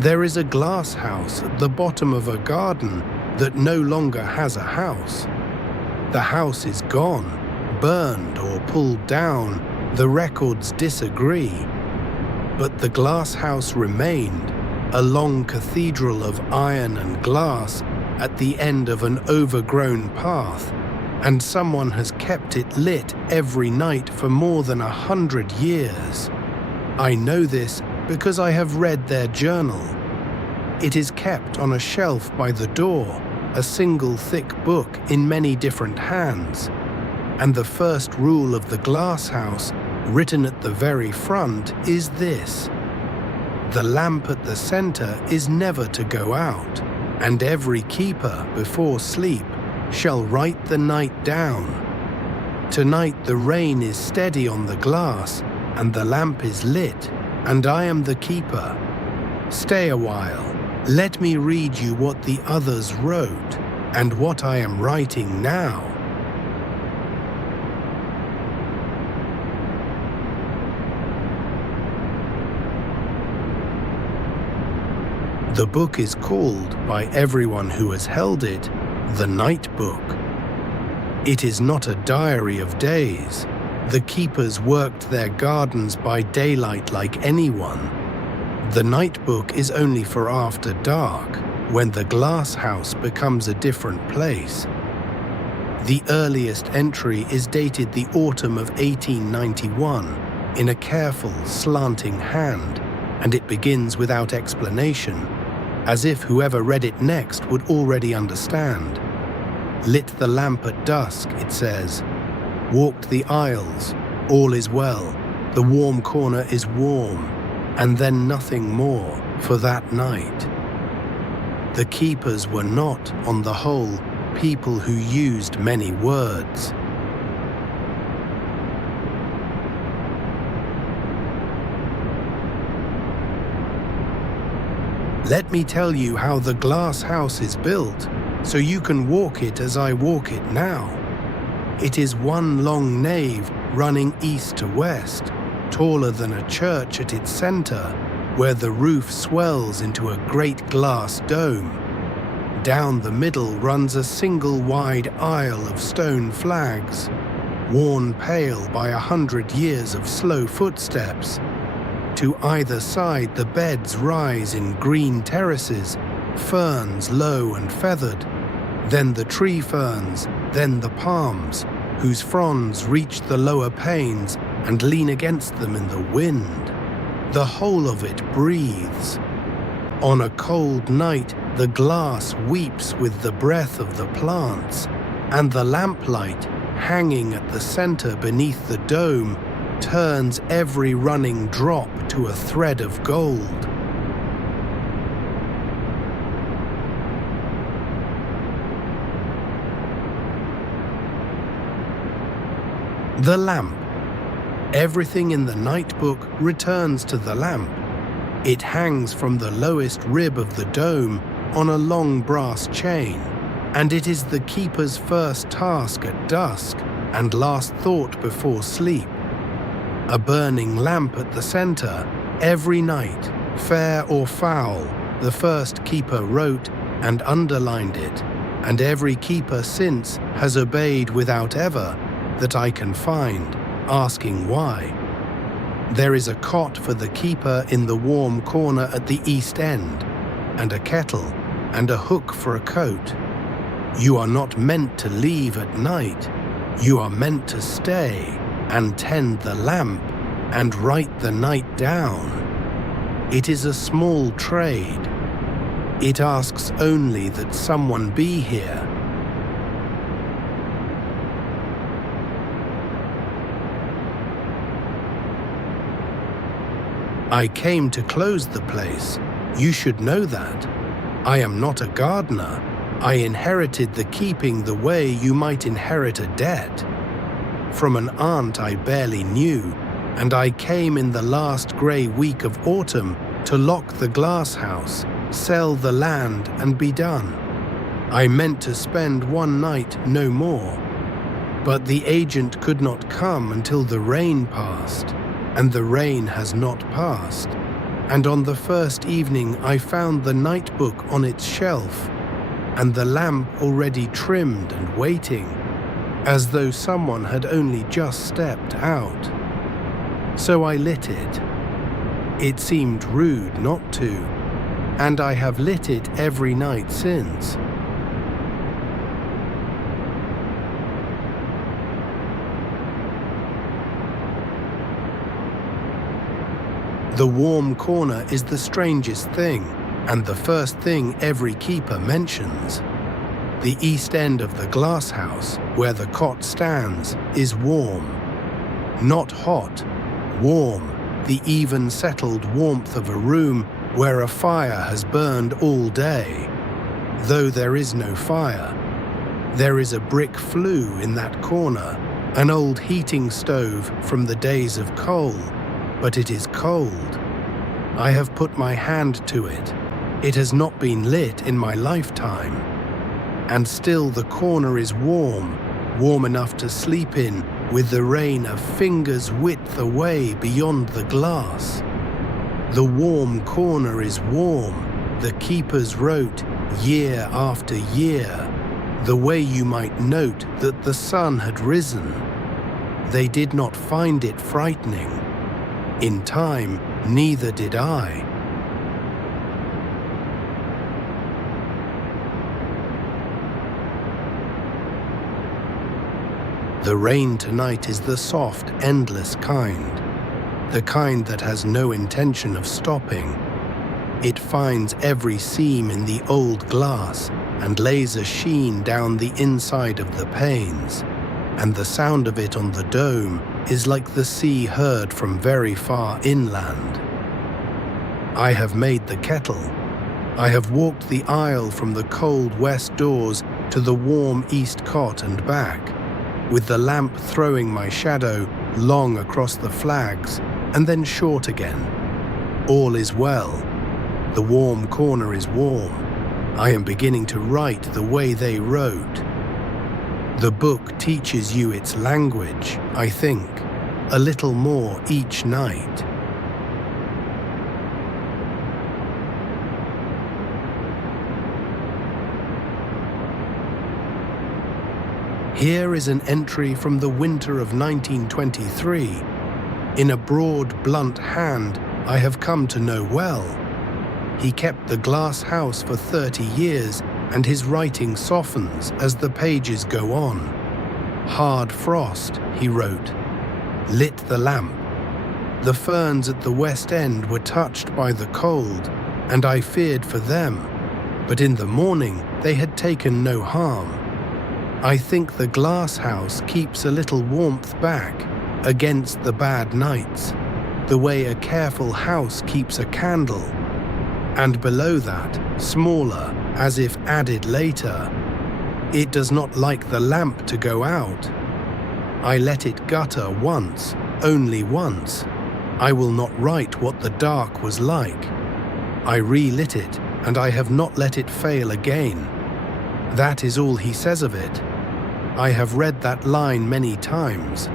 There is a glass house at the bottom of a garden that no longer has a house. The house is gone, burned or pulled down. The records disagree. But the glass house remained, a long cathedral of iron and glass at the end of an overgrown path, and someone has kept it lit every night for more than 100 years. I know this because I have read their journal. It is kept on a shelf by the door, a single thick book in many different hands. And the first rule of the glass house, written at the very front, is this: the lamp at the center is never to go out, and every keeper, before sleep, shall write the night down. Tonight the rain is steady on the glass, and the lamp is lit, and I am the keeper. Stay a while. Let me read you what the others wrote, and what I am writing now. The book is called, by everyone who has held it, the Night Book. It is not a diary of days. The keepers worked their gardens by daylight like anyone. The Night Book is only for after dark, when the glass house becomes a different place. The earliest entry is dated the autumn of 1891, in a careful, slanting hand, and it begins without explanation, as if whoever read it next would already understand. Lit the lamp at dusk, it says. Walked the aisles, all is well, the warm corner is warm, and then nothing more for that night. The keepers were not, on the whole, people who used many words. Let me tell you how the glass house is built, so you can walk it as I walk it now. It is one long nave running east to west, taller than a church at its center, where the roof swells into a great glass dome. Down the middle runs a single wide aisle of stone flags, worn pale by 100 years of slow footsteps. To either side the beds rise in green terraces, ferns low and feathered, then the tree ferns, then the palms, whose fronds reach the lower panes and lean against them in the wind. The whole of it breathes. On a cold night, the glass weeps with the breath of the plants, and the lamplight, hanging at the center beneath the dome, turns every running drop to a thread of gold. The lamp. Everything in the Night Book returns to the lamp. It hangs from the lowest rib of the dome on a long brass chain, and it is the keeper's first task at dusk and last thought before sleep. A burning lamp at the center, every night, fair or foul, the first keeper wrote and underlined it, and every keeper since has obeyed without ever, that I can find, asking why. There is a cot for the keeper in the warm corner at the east end, and a kettle, and a hook for a coat. You are not meant to leave at night. You are meant to stay and tend the lamp and write the night down. It is a small trade. It asks only that someone be here. I came to close the place. You should know that. I am not a gardener. I inherited the keeping the way you might inherit a debt. From an aunt I barely knew, and I came in the last grey week of autumn to lock the glass house, sell the land and be done. I meant to spend one night, no more. But the agent could not come until the rain passed, and the rain has not passed, and on the first evening I found the night book on its shelf, and the lamp already trimmed and waiting, as though someone had only just stepped out. So I lit it. It seemed rude not to, and I have lit it every night since. The warm corner is the strangest thing, and the first thing every keeper mentions. The east end of the glasshouse, where the cot stands, is warm. Not hot, warm, the even settled warmth of a room where a fire has burned all day. Though there is no fire, there is a brick flue in that corner, an old heating stove from the days of coal, but it is cold. I have put my hand to it. It has not been lit in my lifetime. And still the corner is warm, warm enough to sleep in with the rain a finger's width away beyond the glass. The warm corner is warm, the keepers wrote year after year, the way you might note that the sun had risen. They did not find it frightening. In time, neither did I. The rain tonight is the soft, endless kind, the kind that has no intention of stopping. It finds every seam in the old glass and lays a sheen down the inside of the panes, and the sound of it on the dome is like the sea heard from very far inland. I have made the kettle. I have walked the aisle from the cold west doors to the warm east cot and back, with the lamp throwing my shadow long across the flags and then short again. All is well. The warm corner is warm. I am beginning to write the way they wrote. The book teaches you its language, I think, a little more each night. Here is an entry from the winter of 1923. In a broad, blunt hand I have come to know well. He kept the glass house for 30 years, and his writing softens as the pages go on. Hard frost, he wrote, lit the lamp. The ferns at the west end were touched by the cold, and I feared for them, but in the morning they had taken no harm. I think the glass house keeps a little warmth back against the bad nights, the way a careful house keeps a candle, and below that, smaller, as if added later. It does not like the lamp to go out. I let it gutter once, only once. I will not write what the dark was like. I relit it, and I have not let it fail again. That is all he says of it. I have read that line many times.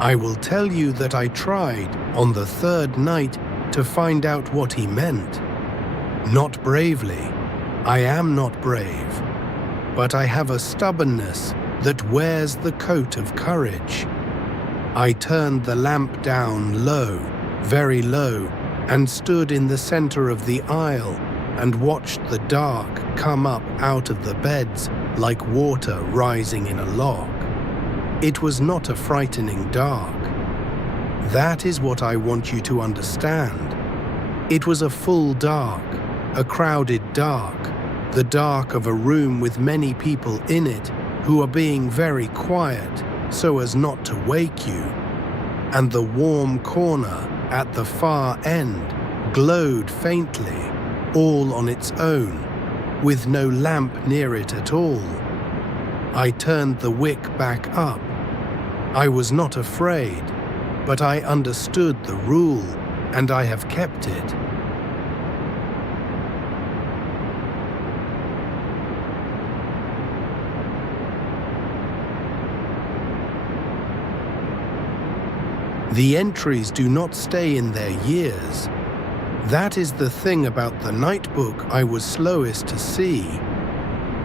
I will tell you that I tried, on the third night, to find out what he meant. Not bravely. I am not brave. But I have a stubbornness that wears the coat of courage. I turned the lamp down low, very low, and stood in the center of the aisle and watched the dark come up out of the beds like water rising in a lock. It was not a frightening dark. That is what I want you to understand. It was a full dark, a crowded dark, the dark of a room with many people in it who are being very quiet so as not to wake you. And the warm corner at the far end glowed faintly, all on its own, with no lamp near it at all. I turned the wick back up. I was not afraid, but I understood the rule, and I have kept it. The entries do not stay in their years. That is the thing about the night book I was slowest to see.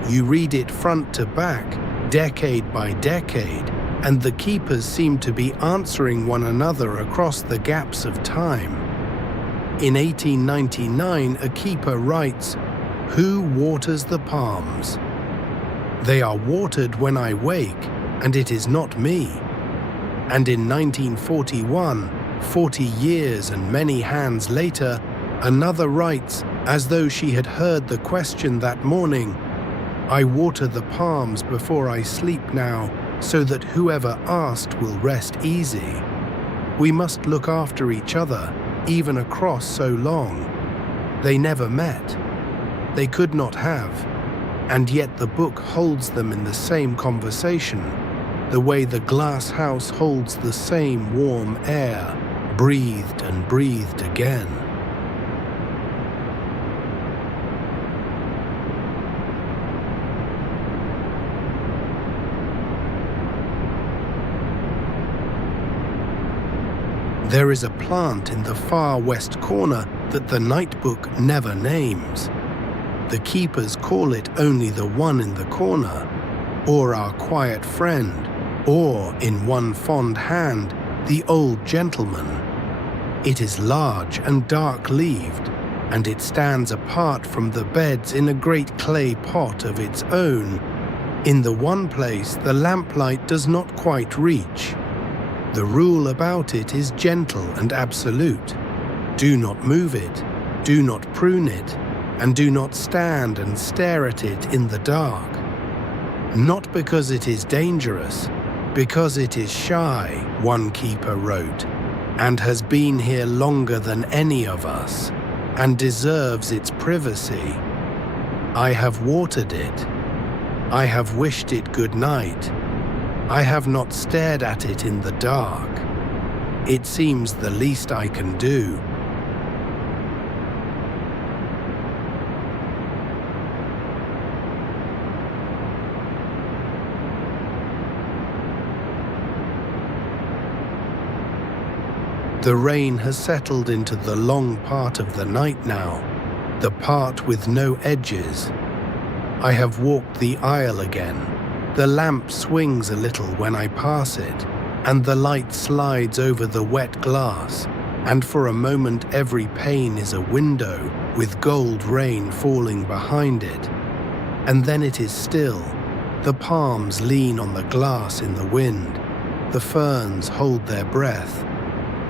You read it front to back, decade by decade, and the keepers seem to be answering one another across the gaps of time. In 1899, a keeper writes, "Who waters the palms? They are watered when I wake, and it is not me." And in 1941, 40 years and many hands later, another writes, as though she had heard the question that morning, "I water the palms before I sleep now, so that whoever asked will rest easy." We must look after each other, even across so long. They never met. They could not have. And yet the book holds them in the same conversation, the way the glass house holds the same warm air, breathed and breathed again. There is a plant in the far west corner that the night book never names. The keepers call it only the one in the corner, or our quiet friend, or, in one fond hand, the old gentleman. It is large and dark-leaved, and it stands apart from the beds in a great clay pot of its own. In the one place the lamplight does not quite reach. The rule about it is gentle and absolute. Do not move it, do not prune it, and do not stand and stare at it in the dark. Not because it is dangerous, because it is shy, one keeper wrote, and has been here longer than any of us, and deserves its privacy. I have watered it. I have wished it good night. I have not stared at it in the dark. It seems the least I can do. The rain has settled into the long part of the night now, the part with no edges. I have walked the aisle again. The lamp swings a little when I pass it, and the light slides over the wet glass, and for a moment every pane is a window with gold rain falling behind it. And then it is still. The palms lean on the glass in the wind. The ferns hold their breath.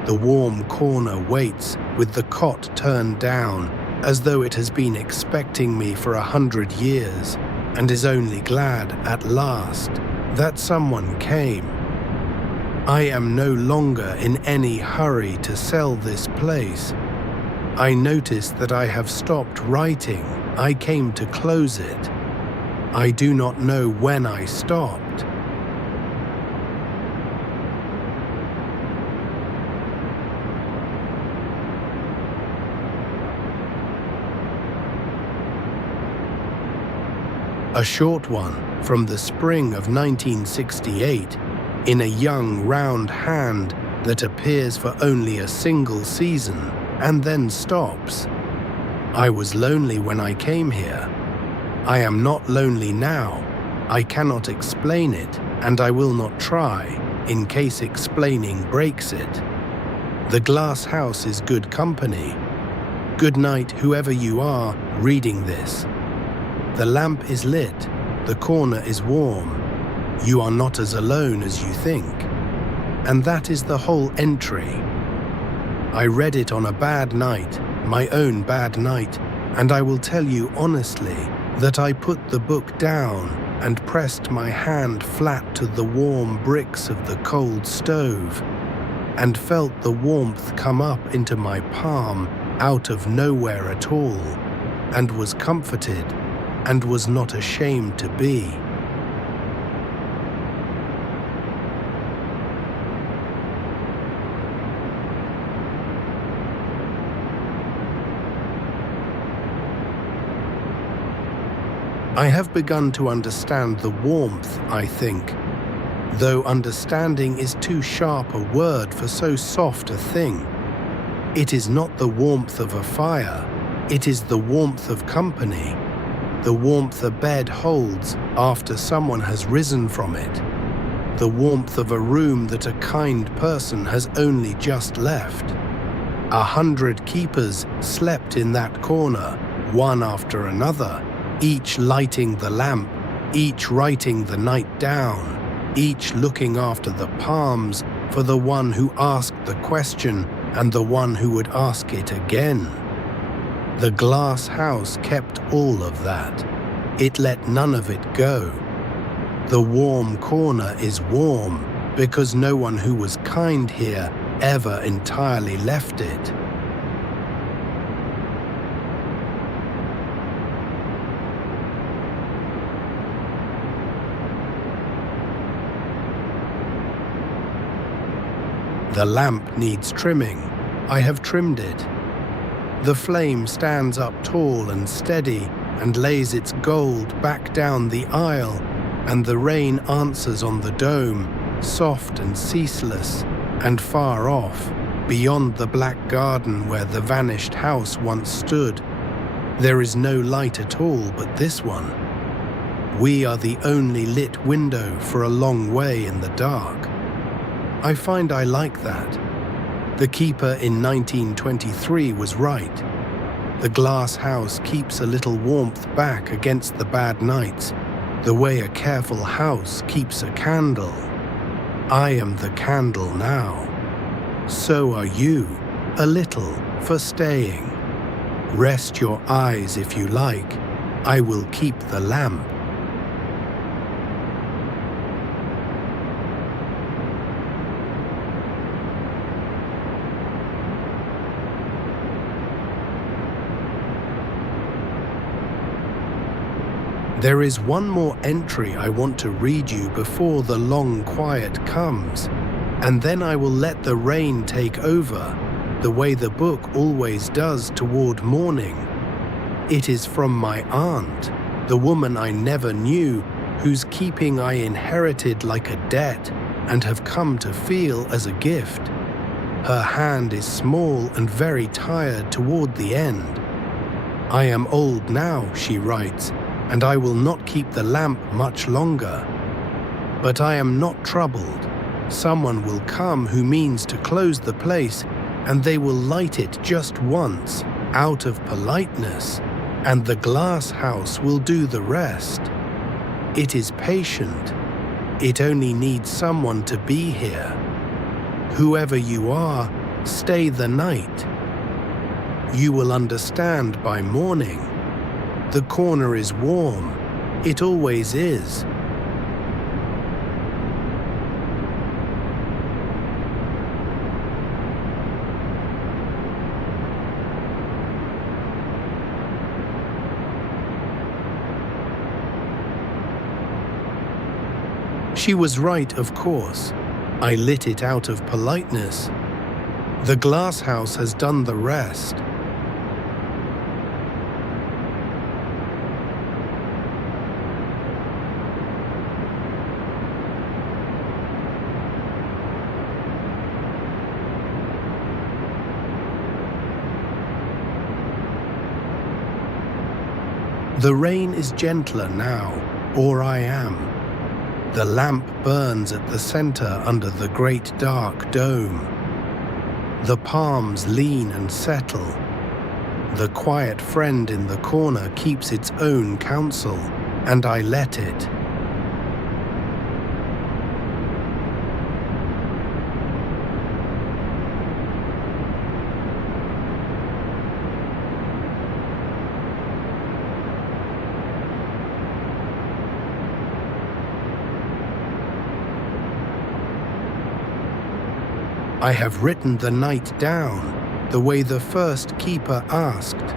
The warm corner waits with the cot turned down, as though it has been expecting me for 100 years, and is only glad at last that someone came. I am no longer in any hurry to sell this place. I notice that I have stopped writing. I came to close it. I do not know when I stopped. A short one from the spring of 1968, in a young round hand that appears for only a single season and then stops. I was lonely when I came here. I am not lonely now. I cannot explain it, and I will not try, in case explaining breaks it. The glass house is good company. Good night, whoever you are reading this. The lamp is lit, the corner is warm. You are not as alone as you think. And that is the whole entry. I read it on a bad night, my own bad night, and I will tell you honestly that I put the book down and pressed my hand flat to the warm bricks of the cold stove, and felt the warmth come up into my palm out of nowhere at all, and was comforted, and was not ashamed to be. I have begun to understand the warmth, I think. though understanding is too sharp a word for so soft a thing. It is not the warmth of a fire, it is the warmth of company, the warmth a bed holds after someone has risen from it, the warmth of a room that a kind person has only just left. 100 keepers slept in that corner, one after another, each lighting the lamp, each writing the night down, each looking after the palms for the one who asked the question and the one who would ask it again. The glass house kept all of that. It let none of it go. The warm corner is warm because no one who was kind here ever entirely left it. The lamp needs trimming. I have trimmed it. The flame stands up tall and steady and lays its gold back down the aisle, and the rain answers on the dome, soft and ceaseless, and far off, beyond the black garden where the vanished house once stood. There is no light at all but this one. We are the only lit window for a long way in the dark. I find I like that. The keeper in 1923 was right. The glass house keeps a little warmth back against the bad nights, the way a careful house keeps a candle. I am the candle now. So are you, a little, for staying. Rest your eyes if you like. I will keep the lamp. There is one more entry I want to read you before the long quiet comes, and then I will let the rain take over, the way the book always does toward morning. It is from my aunt, the woman I never knew, whose keeping I inherited like a debt and have come to feel as a gift. Her hand is small and very tired toward the end. I am old now, she writes, and I will not keep the lamp much longer. But I am not troubled. Someone will come who means to close the place, and they will light it just once, out of politeness, and the glass house will do the rest. It is patient. It only needs someone to be here. Whoever you are, stay the night. You will understand by morning. The corner is warm. It always is. She was right, of course. I lit it out of politeness. The glass house has done the rest. The rain is gentler now, or I am. The lamp burns at the center under the great dark dome. The palms lean and settle. The quiet friend in the corner keeps its own counsel, and I let it. I have written the night down, the way the first keeper asked,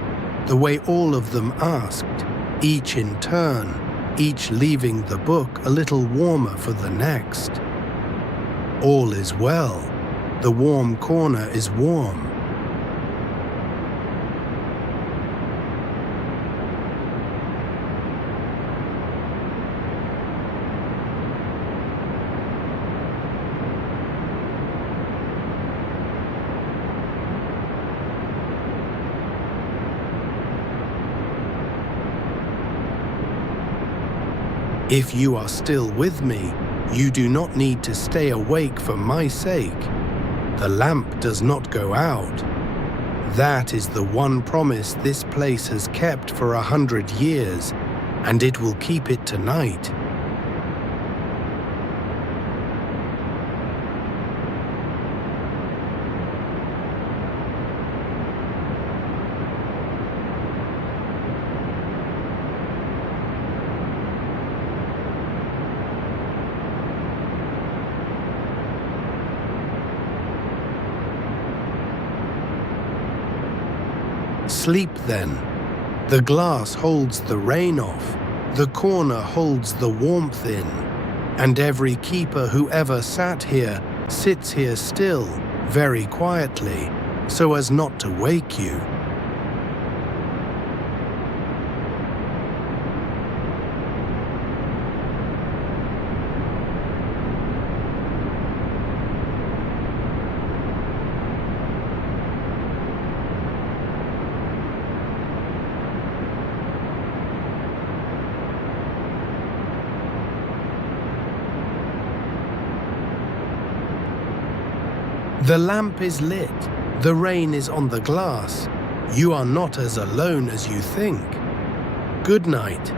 the way all of them asked, each in turn, each leaving the book a little warmer for the next. All is well. The warm corner is warm. If you are still with me, you do not need to stay awake for my sake. The lamp does not go out. That is the one promise this place has kept for 100 years, and it will keep it tonight. Sleep then. The glass holds the rain off, the corner holds the warmth in, and every keeper who ever sat here sits here still, very quietly, so as not to wake you. The lamp is lit, the rain is on the glass. You are not as alone as you think. Good night.